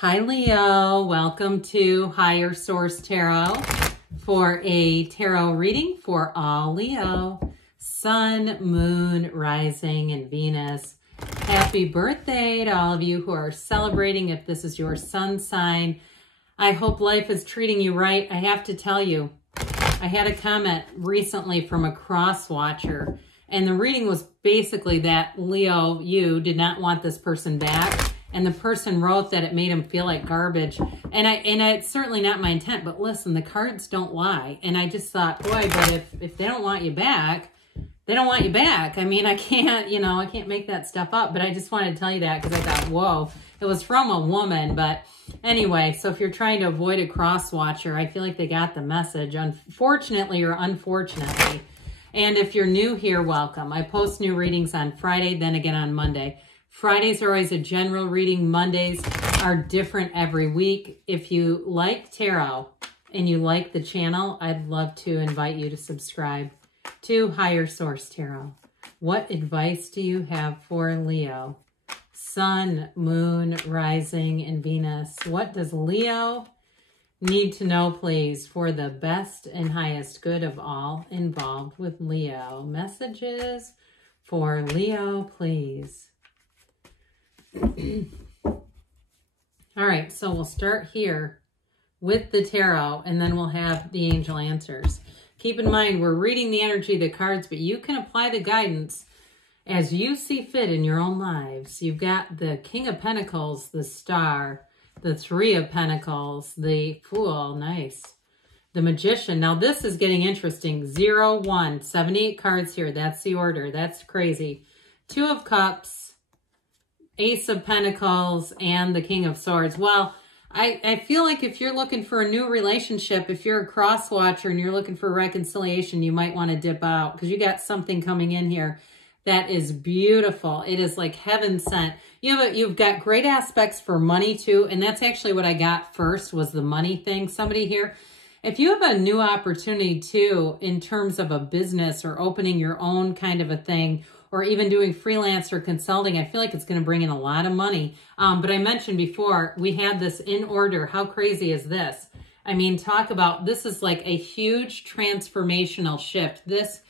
Hi Leo, welcome to Higher Source Tarot for a tarot reading for all Leo, Sun, Moon, Rising, and Venus. Happy birthday to all of you who are celebrating if this is your sun sign. I hope life is treating you right. I have to tell you, I had a comment recently from a cross watcher, and the reading was basically that Leo, you did not want this person back. And the person wrote that it made him feel like garbage. And it's certainly not my intent, but listen, the cards don't lie. And I just thought, boy, but if they don't want you back, they don't want you back. I mean, I can't, I can't make that stuff up, but I just wanted to tell you that because I thought, whoa, it was from a woman. But anyway, so if you're trying to avoid a cross watcher, I feel like they got the message, unfortunately or unfortunately. And if you're new here, welcome. I post new readings on Friday, then again on Monday. Fridays are always a general reading. Mondays are different every week. If you like tarot and you like the channel, I'd love to invite you to subscribe to Higher Source Tarot. What advice do you have for Leo? Sun, Moon, Rising, and Venus. What does Leo need to know, please, for the best and highest good of all involved with Leo? Messages for Leo, please. All right, so we'll start here with the tarot, and then we'll have the angel answers. Keep in mind, we're reading the energy of the cards, but you can apply the guidance as you see fit in your own lives. You've got the King of Pentacles, the Star, the Three of Pentacles, the Fool, nice. The Magician. Now this is getting interesting. 0, 1, 78 cards here. That's the order. That's crazy. Two of Cups, Ace of Pentacles, and the King of Swords. Well, I feel like if you're looking for a new relationship, if you're a cross watcher and you're looking for reconciliation, you might want to dip out because you got something coming in here that is beautiful. It is like heaven sent. You've got great aspects for money too, and that's actually what I got first was the money thing. Somebody here, if you have a new opportunity too in terms of a business or opening your own kind of a thing, or even doing freelance or consulting, I feel like it's going to bring in a lot of money. But I mentioned before, we had this in order. How crazy is this? I mean, talk about, this is like a huge transformational shift. This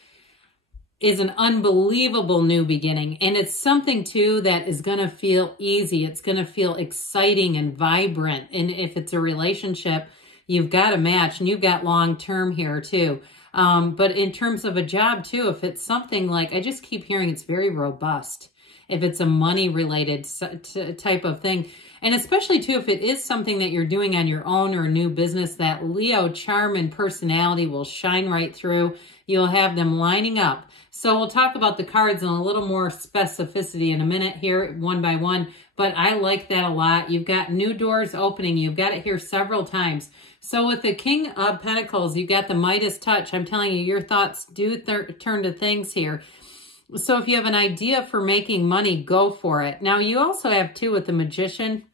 is an unbelievable new beginning. And it's something too that is going to feel easy. It's going to feel exciting and vibrant. And if it's a relationship, you've got a match and you've got long-term here too. But in terms of a job too, if it's something like, I just keep hearing it's very robust, if it's a money related type of thing. And especially too, if it is something that you're doing on your own or a new business, that Leo charm and personality will shine right through. You'll have them lining up. So we'll talk about the cards in a little more specificity in a minute here, one by one. But I like that a lot. You've got new doors opening. You've got it here several times. So with the King of Pentacles, you got the Midas touch. I'm telling you, your thoughts do turn to things here. So if you have an idea for making money, go for it. Now, you also have, too, with the Magician.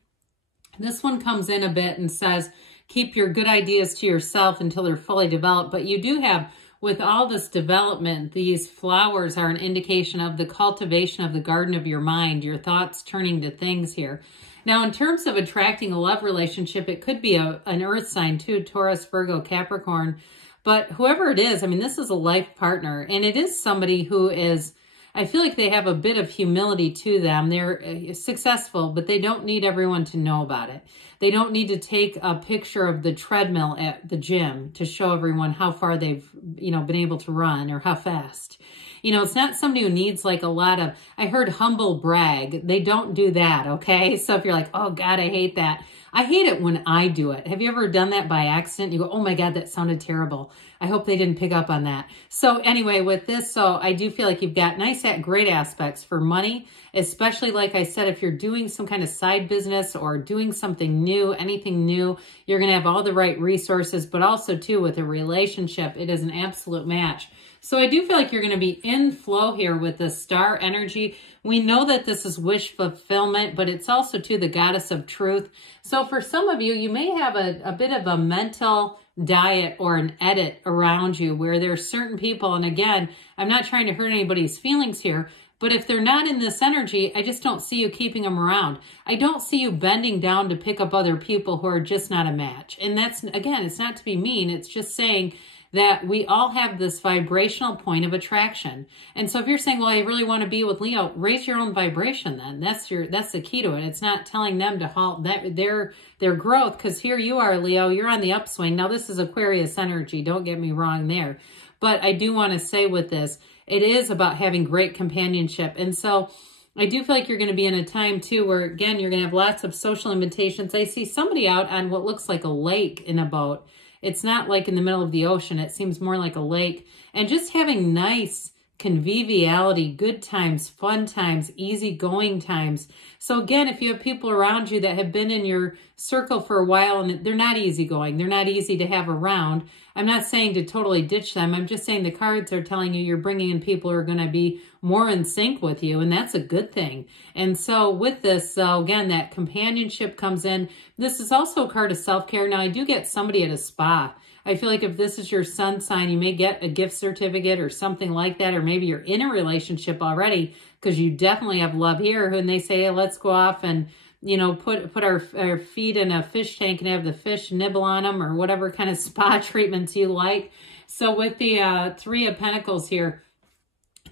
This one comes in a bit and says, keep your good ideas to yourself until they're fully developed. But you do have, with all this development, these flowers are an indication of the cultivation of the garden of your mind, your thoughts turning to things here. Now, in terms of attracting a love relationship, it could be an earth sign too, Taurus, Virgo, Capricorn. But whoever it is, I mean, this is a life partner. And it is somebody who is, I feel like they have a bit of humility to them. They're successful, but they don't need everyone to know about it. They don't need to take a picture of the treadmill at the gym to show everyone how far they've, been able to run or how fast. It's not somebody who needs like a lot of, I heard humble brag. They don't do that, okay? So if you're like, oh God, I hate that. I hate it when I do it. Have you ever done that by accident? You go, oh my God, that sounded terrible. I hope they didn't pick up on that. So anyway, with this, so I do feel like you've got great aspects for money, especially like I said, if you're doing some kind of side business or doing something new, anything new, you're going to have all the right resources, but also too with a relationship, it is an absolute match. So I do feel like you're going to be in flow here with the star energy. We know that this is wish fulfillment, but it's also to the goddess of truth. So for some of you, you may have a bit of a mental diet or an edit around you where there's certain people, and again, I'm not trying to hurt anybody's feelings here, But if they're not in this energy, I just don't see you keeping them around. I don't see you bending down to pick up other people who are just not a match. And that's, again, it's not to be mean. It's just saying that we all have this vibrational point of attraction. And so if you're saying, well, I really want to be with Leo, raise your own vibration then. That's the key to it. It's not telling them to halt their growth, because here you are, Leo, you're on the upswing. Now this is Aquarius energy, don't get me wrong there. But I do want to say with this, it is about having great companionship. And so I do feel like you're going to be in a time too where, again, you're going to have lots of social invitations. I see somebody out on what looks like a lake in a boat. It's not like in the middle of the ocean. It seems more like a lake. And just having nice conviviality, good times, fun times, easygoing times. So again, if you have people around you that have been in your circle for a while and they're not easygoing, they're not easy to have around, I'm not saying to totally ditch them. I'm just saying the cards are telling you you're bringing in people who are going to be more in sync with you, and that's a good thing. And so with this, again, that companionship comes in. This is also a card of self-care. Now, I do get somebody at a spa. I feel like if this is your sun sign, you may get a gift certificate or something like that, or maybe you're in a relationship already because you definitely have love here, and they say, hey, let's go off and, you know, put our feet in a fish tank and have the fish nibble on them, or whatever kind of spa treatments you like. So with the Three of Pentacles here,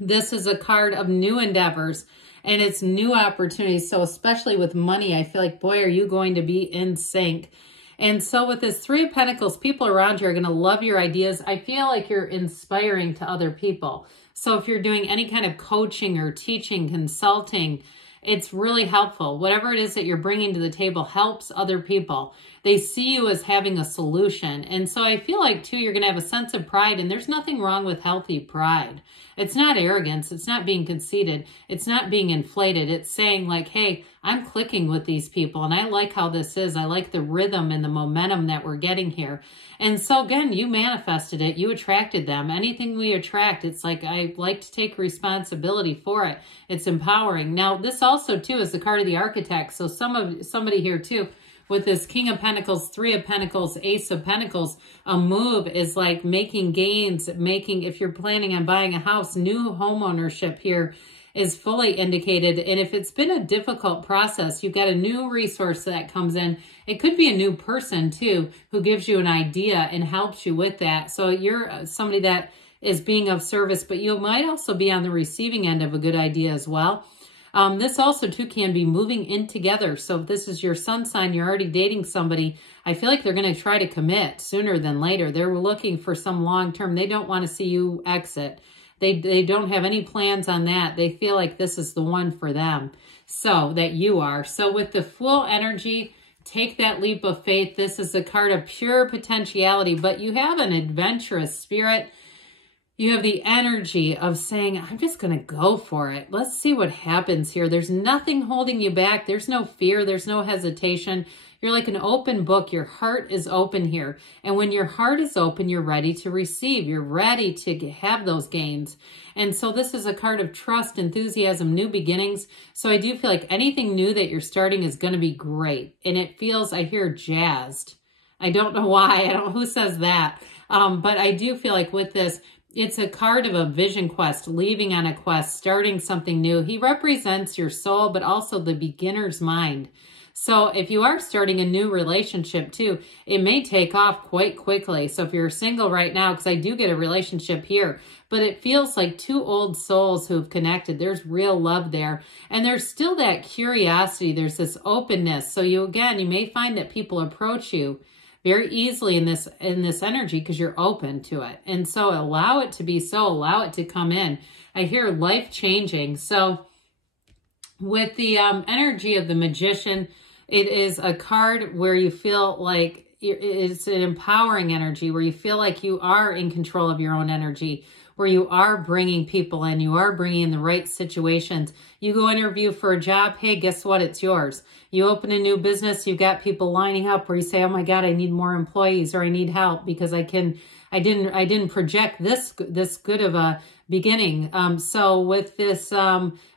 this is a card of new endeavors and it's new opportunities. So especially with money, I feel like, boy, are you going to be in sync. And so with this Three of Pentacles, people around you are going to love your ideas. I feel like you're inspiring to other people. So if you're doing any kind of coaching or teaching, consulting, it's really helpful. Whatever it is that you're bringing to the table helps other people. They see you as having a solution. And so I feel like, too, you're going to have a sense of pride. And there's nothing wrong with healthy pride. It's not arrogance. It's not being conceited. It's not being inflated. It's saying like, hey, I'm clicking with these people. And I like how this is. I like the rhythm and the momentum that we're getting here. And so, again, you manifested it. You attracted them. Anything we attract, it's like I like to take responsibility for it. It's empowering. Now, this also, too, is the card of the Architect. So somebody here, too, with this King of Pentacles, Three of Pentacles, Ace of Pentacles, a move is like making gains, if you're planning on buying a house, new home ownership here is fully indicated. And if it's been a difficult process, you've got a new resource that comes in. It could be a new person too, who gives you an idea and helps you with that. So you're somebody that is being of service, but you might also be on the receiving end of a good idea as well. This also too can be moving in together. So if this is your sun sign, you're already dating somebody, I feel like they're going to try to commit sooner than later. They're looking for some long-term. They don't want to see you exit. They don't have any plans on that. They feel like this is the one for them. So that you are. So with the Fool energy, take that leap of faith. This is a card of pure potentiality, but you have an adventurous spirit. You have the energy of saying, I'm just going to go for it. Let's see what happens here. There's nothing holding you back. There's no fear. There's no hesitation. You're like an open book. Your heart is open here. And when your heart is open, you're ready to receive. You're ready to have those gains. And so this is a card of trust, enthusiasm, new beginnings. So I do feel like anything new that you're starting is going to be great. And it feels, I hear jazzed. I don't know why. I don't know who says that. But I do feel like with this, it's a card of a vision quest, leaving on a quest, starting something new. He represents your soul, but also the beginner's mind. So if you are starting a new relationship too, it may take off quite quickly. So if you're single right now, because I do get a relationship here, but it feels like two old souls who've connected. There's real love there. And there's still that curiosity. There's this openness. So you may find that people approach you very easily in this energy because you're open to it. And so allow it to be so, allow it to come in. I hear life changing. So with the energy of the Magician, it is a card where you feel like it's an empowering energy, where you feel like you are in control of your own energy, where you are bringing people in, you are bringing in the right situations. You go interview for a job, hey, guess what? It's yours. You open a new business, you've got people lining up where you say, oh my God, I need more employees, or I need help because I I didn't project this good of a beginning. So with this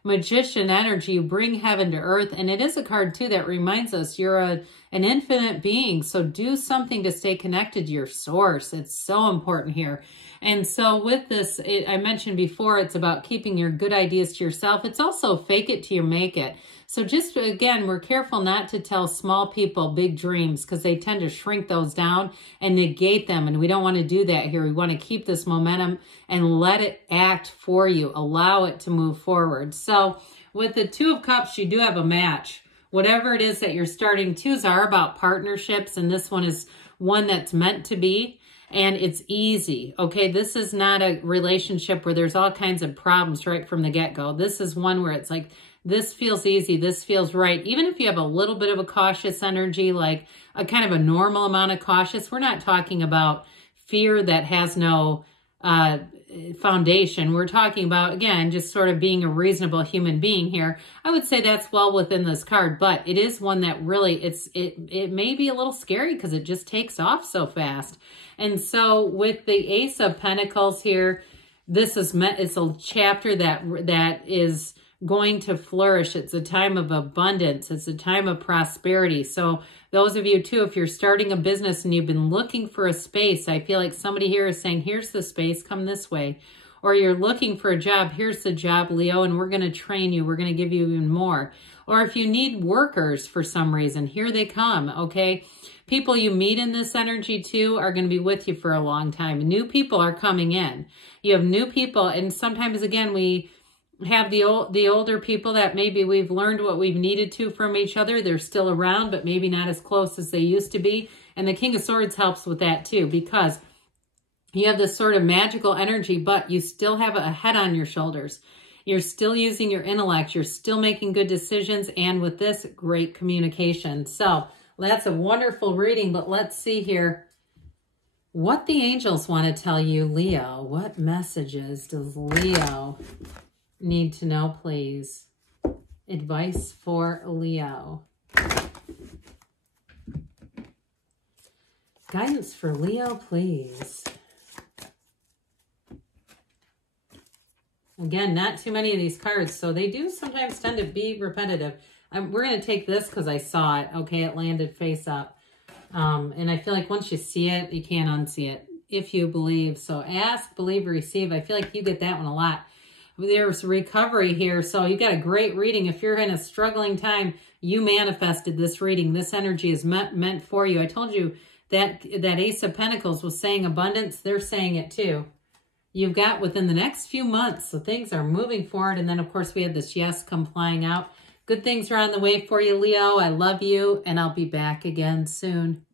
magician energy, you bring heaven to earth. And it is a card too that reminds us you're an infinite being. So do something to stay connected to your source. It's so important here. And so with this, I mentioned before, it's about keeping your good ideas to yourself. It's also fake it till you make it. So just, again, we're careful not to tell small people big dreams because they tend to shrink those down and negate them. And we don't want to do that here. We want to keep this momentum and let it act for you. Allow it to move forward. So with the Two of Cups, you do have a match. Whatever it is that you're starting, twos are about partnerships. And this one is one that's meant to be. And it's easy, okay? This is not a relationship where there's all kinds of problems right from the get-go. This is one where it's like, this feels easy, this feels right. Even if you have a little bit of a cautious energy, like a kind of a normal amount of cautious, we're not talking about fear that has no foundation. We're talking about, again, just sort of being a reasonable human being here. I would say that's well within this card, but it is one that really, it may be a little scary because it just takes off so fast. And so with the Ace of Pentacles here, this is it's a chapter that is going to flourish. It's a time of abundance. It's a time of prosperity. So those of you too, if you're starting a business and you've been looking for a space, I feel like somebody here is saying, here's the space, come this way. Or you're looking for a job, here's the job, Leo, and we're going to train you. We're going to give you even more. Or if you need workers for some reason, here they come, okay? People you meet in this energy too are going to be with you for a long time. New people are coming in. You have new people, and sometimes, again, we have the older people that maybe we've learned what we've needed to from each other. They're still around, but maybe not as close as they used to be. And the King of Swords helps with that too, because you have this sort of magical energy, but you still have a head on your shoulders. You're still using your intellect. You're still making good decisions. And with this, great communication. So that's a wonderful reading, but let's see here what the angels want to tell you, Leo. What messages does Leo need to know, please? Advice for Leo. Guidance for Leo, please. Again, not too many of these cards, so they do sometimes tend to be repetitive. We're going to take this because I saw it. Okay, it landed face up. And I feel like once you see it, you can't unsee it. If you believe. So ask, believe, receive. I feel like you get that one a lot. There's recovery here. So you got a great reading. If you're in a struggling time, you manifested this reading. This energy is meant for you. I told you that Ace of Pentacles was saying abundance. They're saying it too. You've got within the next few months. So things are moving forward. And then, of course, we had this yes come flying out. Good things are on the way for you, Leo. I love you, and I'll be back again soon.